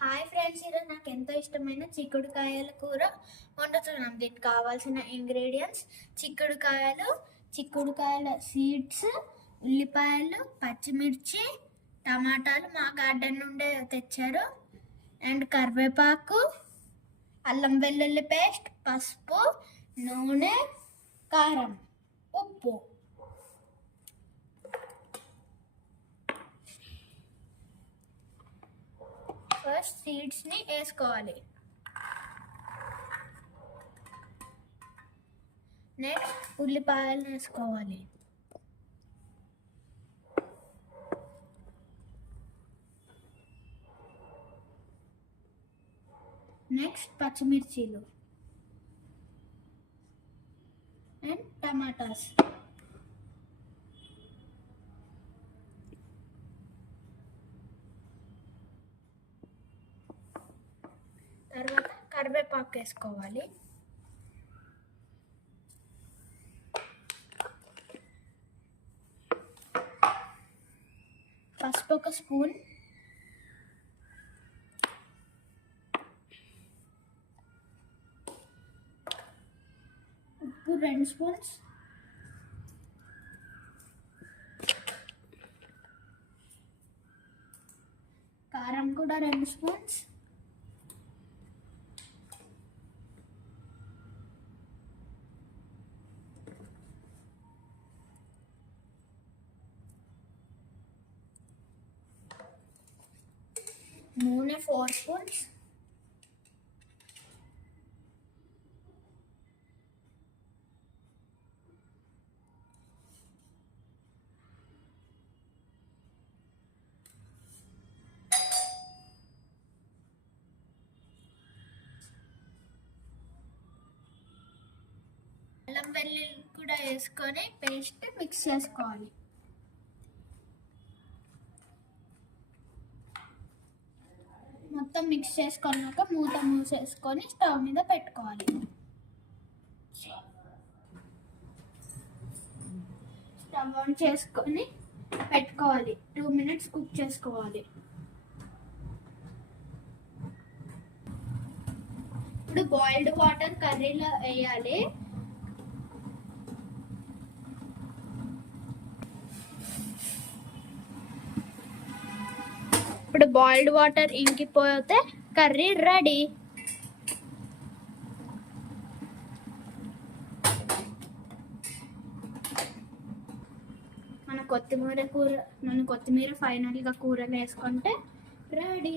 Hi friends, ఈరోజు నాకు ఎంతో ఇష్టమైన చిక్కుడుకాయల కూర వండుతున్నాం. దీనికి కావాల్సిన ఇంగ్రీడియంట్స్ చిక్కుడుకాయల సీడ్స్, ఉల్లిపాయలు, పచ్చిమిర్చి, టమాటాలు మా గార్డెన్ నుండే తెచ్చారు, అండ్ కరివేపాకు, అల్లం వెల్లుల్లి పేస్ట్, పసుపు, నూనె, కారం, ఉప్పు. ఫస్ట్ సీడ్స్ని వేసుకోవాలి. నెక్స్ట్ ఉల్లిపాయలు వేసుకోవాలి. నెక్స్ట్ పచ్చిమిర్చీలు అండ్ టమాటాస్. తర్వాత కరివేపాకు వేసుకోవాలి. పసుపు 1 స్పూన్, ఉప్పు 2 స్పూన్స్, కారం కూడా 2 స్పూన్స్, నూనె 4 స్పూన్స్, అల్లం వెల్లుల్లి కూడా వేసుకొని పేస్ట్ మిక్స్ చేసుకోవాలి. మొత్తం మిక్స్ చేసుకున్నాక మూత మూసేసుకొని స్టవ్ మీద పెట్టుకోవాలి. స్టవ్ ఆన్ చేసుకొని పెట్టుకోవాలి. 2 మినిట్స్ కుక్ చేసుకోవాలి. ఇప్పుడు బాయిల్డ్ వాటర్ కర్రీలో వేయాలి. ఇప్పుడు బాయిల్డ్ వాటర్ ఇంకిపోతే కర్రీ రెడీ. మన కొత్తిమీర ఫైనల్గా కూరలో వేసుకుంటే రెడీ.